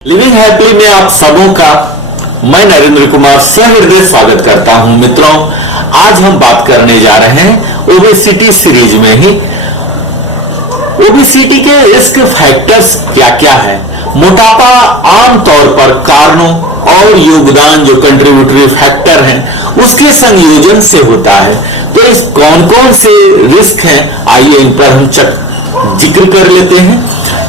Living happily में आप सबों का मैं नरेंद्र कुमार सहृदय स्वागत करता हूं। मित्रों, आज हम बात करने जा रहे हैं ओबेसिटी सीरीज में ही ओबेसिटी के रिस्क फैक्टर्स क्या क्या है। मोटापा आमतौर पर कारणों और योगदान जो कंट्रीब्यूटरी फैक्टर हैं उसके संयोजन से होता है। तो इस कौन कौन से रिस्क हैं, आइए इन पर हम जिक्र कर लेते हैं।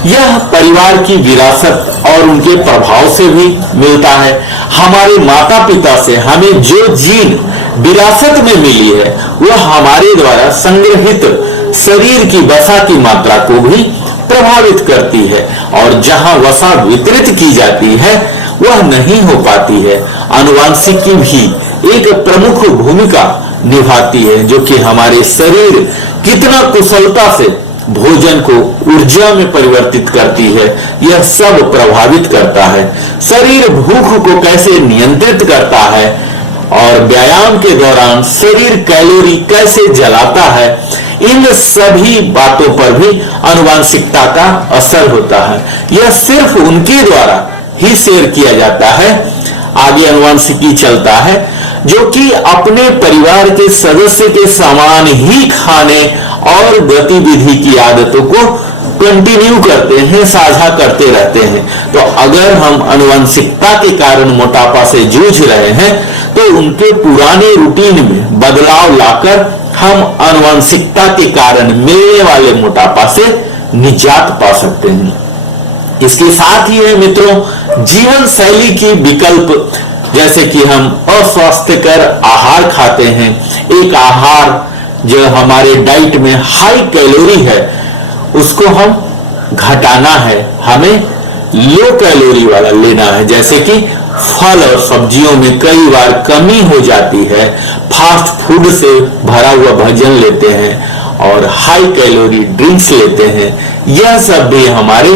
यह परिवार की विरासत और उनके प्रभाव से भी मिलता है। हमारे माता पिता से हमें जो जीन विरासत में मिली है वह हमारे द्वारा संग्रहित शरीर की वसा की मात्रा को भी प्रभावित करती है, और जहां वसा वितरित की जाती है वह नहीं हो पाती है। आनुवांशिकी भी एक प्रमुख भूमिका निभाती है, जो कि हमारे शरीर कितना कुशलता से भोजन को ऊर्जा में परिवर्तित करती है, यह सब प्रभावित करता है। शरीर भूख को कैसे नियंत्रित करता है और व्यायाम के दौरान शरीर कैलोरी कैसे जलाता है, इन सभी बातों पर भी आनुवांशिकता का असर होता है। यह सिर्फ उनके द्वारा ही शेयर किया जाता है, आगे आनुवांशिकी चलता है, जो कि अपने परिवार के सदस्य के समान ही खाने और गतिविधि की आदतों को कंटिन्यू करते हैं, साझा करते रहते हैं। तो अगर हम आनुवंशिकता के कारण मोटापा से जूझ रहे हैं तो उनके पुराने रूटीन में बदलाव लाकर हम आनुवंशिकता के कारण मिलने वाले मोटापा से निजात पा सकते हैं। इसके साथ ही है मित्रों, जीवन शैली की विकल्प, जैसे कि हम अस्वास्थ्यकर आहार खाते हैं। एक आहार जो हमारे डाइट में हाई कैलोरी है उसको हम घटाना है, हमें लो कैलोरी वाला लेना है। जैसे कि फल और सब्जियों में कई बार कमी हो जाती है, फास्ट फूड से भरा हुआ भोजन लेते हैं और हाई कैलोरी ड्रिंक्स लेते हैं। यह सब भी हमारे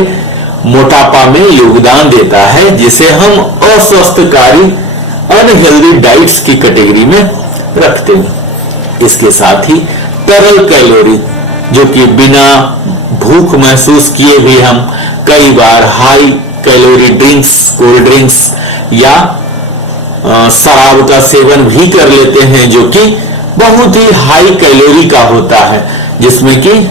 मोटापा में योगदान देता है, जिसे हम अस्वस्थकारी अनहेल्दी डाइट्स की कैटेगरी में रखते हैं। इसके साथ ही तरल कैलोरी, जो कि बिना भूख महसूस किए भी हम कई बार high calorie drinks, cold drinks या शराब का सेवन भी कर लेते हैं, जो कि बहुत ही हाई कैलोरी का होता है, जिसमें कि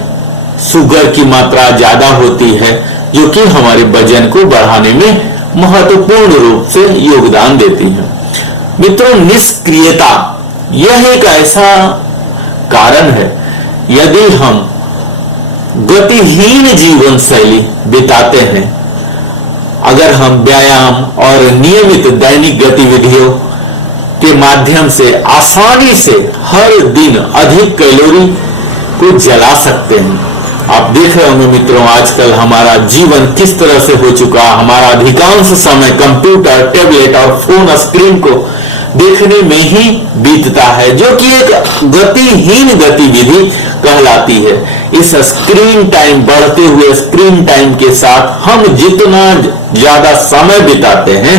शुगर की मात्रा ज्यादा होती है, जो कि हमारे वजन को बढ़ाने में महत्वपूर्ण रूप से योगदान देती है। मित्रों, निष्क्रियता यह एक ऐसा कारण है, यदि हम गतिहीन जीवन शैली बिताते हैं, अगर हम व्यायाम और नियमित दैनिक गतिविधियों के माध्यम से आसानी से हर दिन अधिक कैलोरी को जला सकते हैं। आप देख रहे होंगे मित्रों, आजकल हमारा जीवन किस तरह से हो चुका है। हमारा अधिकांश समय कंप्यूटर, टैबलेट और फोन स्क्रीन को देखने में ही बीतता है, जो कि एक गतिहीन गतिविधि कहलाती है। इस स्क्रीन टाइम, बढ़ते हुए स्क्रीन टाइम के साथ हम जितना ज्यादा समय बिताते हैं,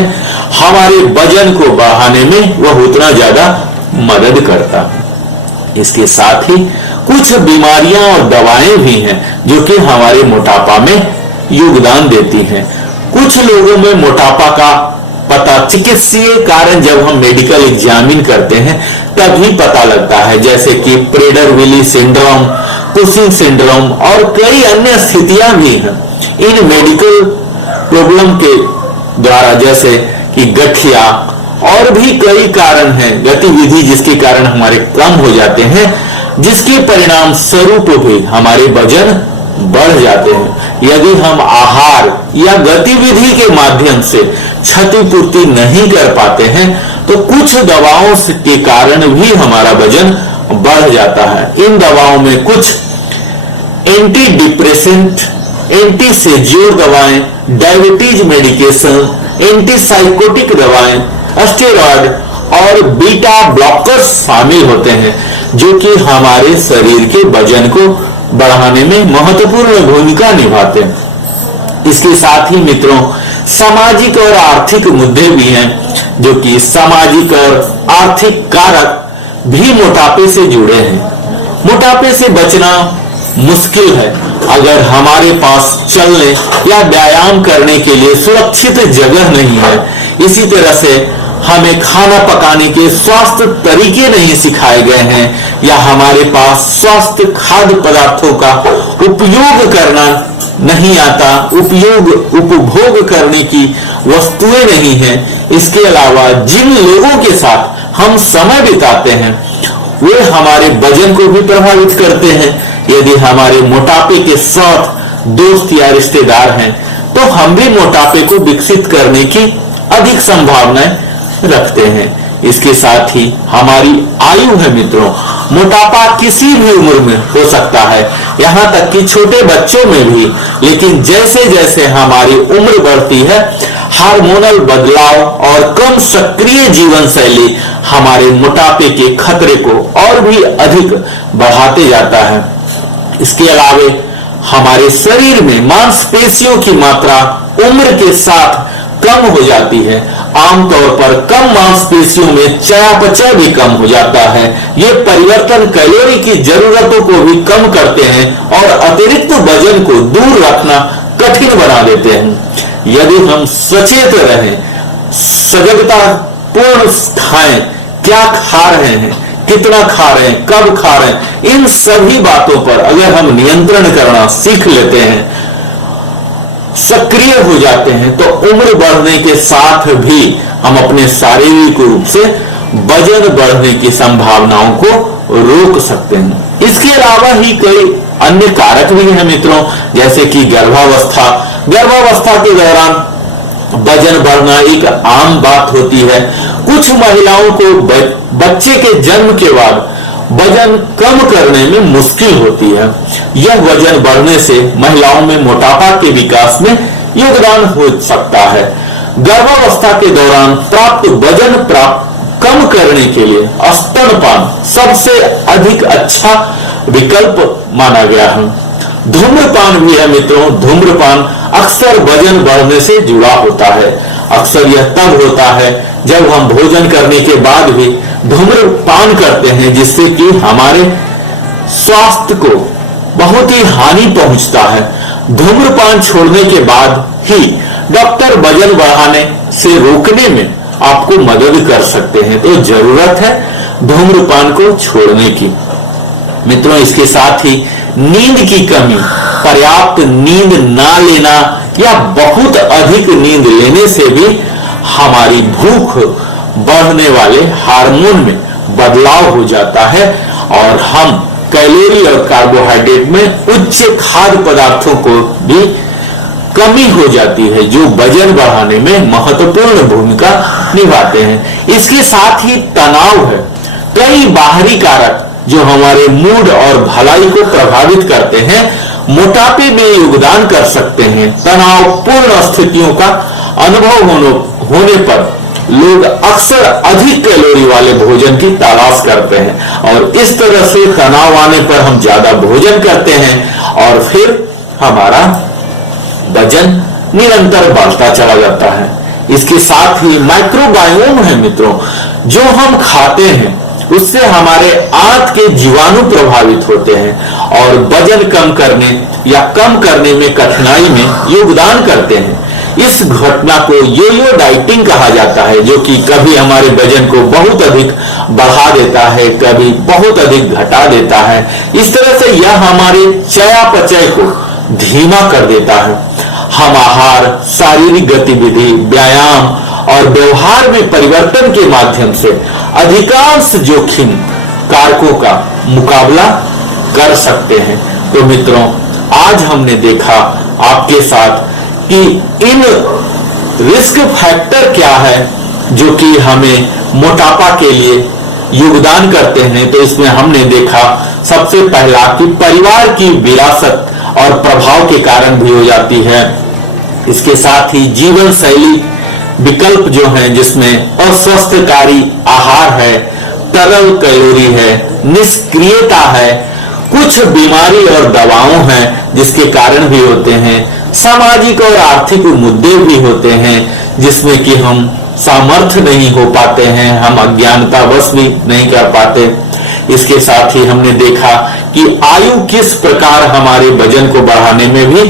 हमारे वजन को बढ़ाने में वह उतना ज्यादा मदद करता है। इसके साथ ही कुछ बीमारियां और दवाएं भी हैं जो कि हमारे मोटापा में योगदान देती हैं। कुछ लोगों में मोटापा का पता चिकित्सीय कारण जब हम मेडिकल एग्जामिन करते हैं तभी पता लगता है, जैसे कि प्रेडर-विली सिंड्रोम, कुशिंग सिंड्रोम और कई अन्य स्थितियां भी हैं। इन मेडिकल प्रॉब्लम के द्वारा, जैसे कि गठिया और भी कई कारण हैं, गतिविधि जिसके कारण हमारे कम हो जाते हैं, जिसके परिणाम स्वरूप भी हमारे वजन बढ़ जाते हैं। यदि हम आहार या गतिविधि के माध्यम से क्षतिपूर्ति नहीं कर पाते हैं तो कुछ दवाओं के कारण भी हमारा वजन बढ़ जाता है। इन दवाओं में कुछ एंटी डिप्रेसेंट, एंटी सेजियोर दवाएं, डायबिटीज मेडिकेशन, एंटी साइकोटिक दवाएं, स्टेरॉयड और बीटा ब्लॉकर्स शामिल होते हैं, जो कि हमारे शरीर के वजन को बढ़ाने में महत्वपूर्ण भूमिका निभाते हैं। इसके साथ ही मित्रों, सामाजिक और आर्थिक मुद्दे भी हैं, जो कि सामाजिक और आर्थिक कारक भी मोटापे से जुड़े हैं। मोटापे से बचना मुश्किल है अगर हमारे पास चलने या व्यायाम करने के लिए सुरक्षित जगह नहीं है। इसी तरह से हमें खाना पकाने के स्वास्थ्य तरीके नहीं सिखाए गए हैं या हमारे पास स्वस्थ खाद्य पदार्थों का उपयोग करना नहीं आता, उपभोग करने की वस्तुएं नहीं है। इसके अलावा जिन लोगों के साथ हम समय बिताते हैं वे हमारे वजन को भी प्रभावित करते हैं। यदि हमारे मोटापे के साथ दोस्त या रिश्तेदार हैं तो हम भी मोटापे को विकसित करने की अधिक संभावनाएं रखते हैं। इसके साथ ही हमारी आयु है मित्रों, मोटापा किसी भी उम्र में हो सकता है, यहाँ तक कि छोटे बच्चों में भी। लेकिन जैसे जैसे हमारी उम्र बढ़ती है, हार्मोनल बदलाव और कम सक्रिय जीवन शैली हमारे मोटापे के खतरे को और भी अधिक बढ़ाते जाता है। इसके अलावा हमारे शरीर में मांसपेशियों की मात्रा उम्र के साथ कम हो जाती है। आमतौर पर कम मांसपेशियों में चयापचय भी कम हो जाता है। ये परिवर्तन कैलोरी की जरूरतों को भी कम करते हैं और अतिरिक्त वजन को दूर रखना कठिन बना देते हैं। यदि हम सचेत रहें, सजगता पूर्ण खाएं, क्या खा रहे हैं, कितना खा रहे हैं, कब खा रहे हैं, इन सभी बातों पर अगर हम नियंत्रण करना सीख लेते हैं, सक्रिय हो जाते हैं, तो उम्र बढ़ने के साथ भी हम अपने शारीरिक रूप से वजन बढ़ने की संभावनाओं को रोक सकते हैं। इसके अलावा ही कई अन्य कारक भी हैं मित्रों, जैसे कि गर्भावस्था के दौरान वजन बढ़ना एक आम बात होती है। कुछ महिलाओं को बच्चे के जन्म के बाद वजन कम करने में मुश्किल होती है। यह वजन बढ़ने से महिलाओं में मोटापा के विकास में योगदान हो सकता है। गर्भावस्था के दौरान प्राप्त वजन कम करने के लिए स्तनपान सबसे अधिक अच्छा विकल्प माना गया है। धूम्रपान भी है मित्रों। धूम्रपान अक्सर वजन बढ़ने से जुड़ा होता है। अक्सर यह तब होता है जब हम भोजन करने के बाद भी धूम्रपान करते हैं, जिससे कि हमारे स्वास्थ्य को बहुत ही हानि पहुंचता है। धूम्रपान छोड़ने के बाद ही डॉक्टर वजन बढ़ाने से रोकने में आपको मदद कर सकते हैं। तो जरूरत है धूम्रपान को छोड़ने की। मित्रों, इसके साथ ही नींद की कमी, पर्याप्त नींद ना लेना या बहुत अधिक नींद लेने से भी हमारी भूख बढ़ने वाले हार्मोन में बदलाव हो जाता है और हम कैलोरी और कार्बोहाइड्रेट में उच्च खाद्य पदार्थों को भी कमी हो जाती है, जो वजन बढ़ाने में महत्वपूर्ण भूमिका निभाते हैं। इसके साथ ही तनाव है। कई बाहरी कारक जो हमारे मूड और भलाई को प्रभावित करते हैं, मोटापे में योगदान कर सकते हैं। तनावपूर्ण स्थितियों का अनुभव होने पर लोग अक्सर अधिक कैलोरी वाले भोजन की तलाश करते हैं और इस तरह से तनाव आने पर हम ज्यादा भोजन करते हैं और फिर हमारा वजन निरंतर बढ़ता चला जाता है। इसके साथ ही माइक्रोबायोम है मित्रों। जो हम खाते हैं उससे हमारे आंत के जीवाणु प्रभावित होते हैं और वजन कम करने में कठिनाई में योगदान करते हैं। इस घटना को यो-यो डाइटिंग कहा जाता है, जो कि कभी हमारे वजन को बहुत अधिक बढ़ा देता है, कभी बहुत अधिक घटा देता है। इस तरह से यह हमारे चयापचय को धीमा कर देता है। हम आहार, शारीरिक गतिविधि, व्यायाम और व्यवहार में परिवर्तन के माध्यम से अधिकांश जोखिम कारकों का मुकाबला कर सकते हैं। तो मित्रों, आज हमने देखा आपके साथ कि इन रिस्क फैक्टर क्या है जो कि हमें मोटापा के लिए योगदान करते हैं। तो इसमें हमने देखा सबसे पहला कि परिवार की विरासत और प्रभाव के कारण भी हो जाती है। इसके साथ ही जीवन शैली विकल्प जो हैं, जिसमें अस्वस्थकारी आहार है, तरल कैलोरी है, निष्क्रियता है, कुछ बीमारी और दवाओं हैं जिसके कारण भी होते हैं, सामाजिक और आर्थिक मुद्दे भी होते हैं जिसमें कि हम सामर्थ्य नहीं हो पाते हैं, हम अज्ञानतावश भी नहीं कर पाते। इसके साथ ही हमने देखा कि आयु किस प्रकार हमारे वजन को बढ़ाने में भी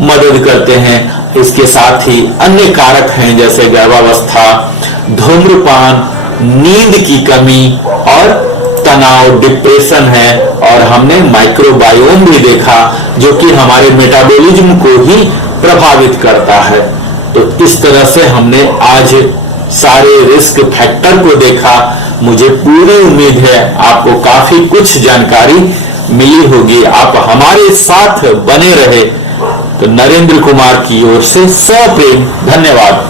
मदद करते हैं। इसके साथ ही अन्य कारक हैं जैसे गर्भावस्था, धूम्रपान, नींद की कमी और तनाव, डिप्रेशन है। और हमने माइक्रोबायोम भी देखा जो कि हमारे मेटाबॉलिज्म को ही प्रभावित करता है। तो इस तरह से हमने आज सारे रिस्क फैक्टर को देखा। मुझे पूरी उम्मीद है आपको काफी कुछ जानकारी मिली होगी। आप हमारे साथ बने रहे। तो नरेंद्र कुमार की ओर से सप्रेम धन्यवाद।